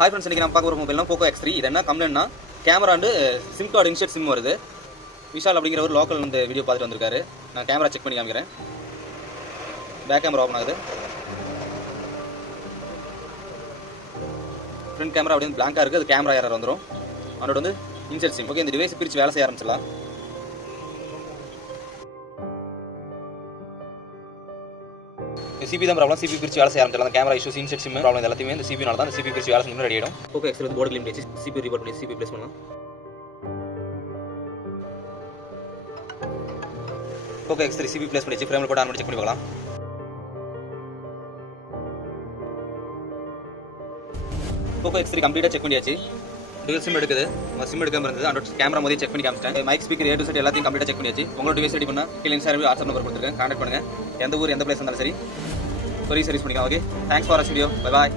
Hi friends, இன்றைக்கி நம்ம பார்க்க போகிற மொபைல்னா போக்கோ X3. இது என்ன கம்ப்ளைண்ட்னா கேமரா வந்து சிம் கார்டு இன்செர்ட் சிம் வருது. விஷால் அப்படிங்கிற ஒரு லோக்கல் இந்த வீடியோ பார்த்துட்டு வந்திருக்காரு. நான் கேமரா செக் பண்ணி காமிக்கிறேன். பேக் கேமரா ஓப்பன் ஆகுது. ஃப்ரண்ட் கேமரா அப்படியே பிளாங்காக இருக்குது. அது கேமரா ஏரர் வந்துடும். அதோட வந்து இன்செர்ட் சிம். ஓகே, இந்த டிவைஸ் பிரித்து வேலை செய்ய ஆரம்பிச்சிடலாம். சிபி தான் ப்ராப்ளம். சிபி பிரிச்சு வேலை செய்ய ஆரம்பிச்சிடலாம். Camera issues, insert sim problem எல்லாத்தையுமே இந்த சிபினால தான். இந்த சிபி பிரிச்சு வேலை செஞ்சு ரெடி ஆகிடும். போக்கோ X3 வந்து போர்டு லிமிட் வச்சு சிபி ரிப்போர்ட் பண்ணி சிபி ப்ளேஸ் பண்ணலாம். போக்கோ X3 சிபி ப்ளேஸ் பண்ணி ஃப்ரேமில் போட்டு ஆன் பண்ணி செக் பண்ணி பார்க்கலாம். போக்கோ X3 கம்ப்ளீட்டாக செக் பண்ணியாச்சு. டிவைஸ் சிம் எடுக்குது. சிம் எடுக்காம இருந்தது. அந்த கேமரா முதல்ல செக் பண்ணி காமிச்சிட்டேன். Mic speaker A to Z எல்லாத்தையும் கம்ப்ளீட்டாக செக் பண்ணியாச்சு. உங்களோட டிவைஸ் ரெடி பண்ணால் கீழே இன்ஸ்டாகிராம் வாட்ஸ்அப் நம்பர் கொடுத்துருக்கேன். கான்டாக்ட் பண்ணுங்கள். எந்த ஊர் எந்த பிளேஸ் இருந்தாலும் சரி சர்வீஸ் பண்ணிக்கலாம். ஓகே, தேங்க்ஸ் ஃபார் வாட்சிங் வீடியோ. Bye bye.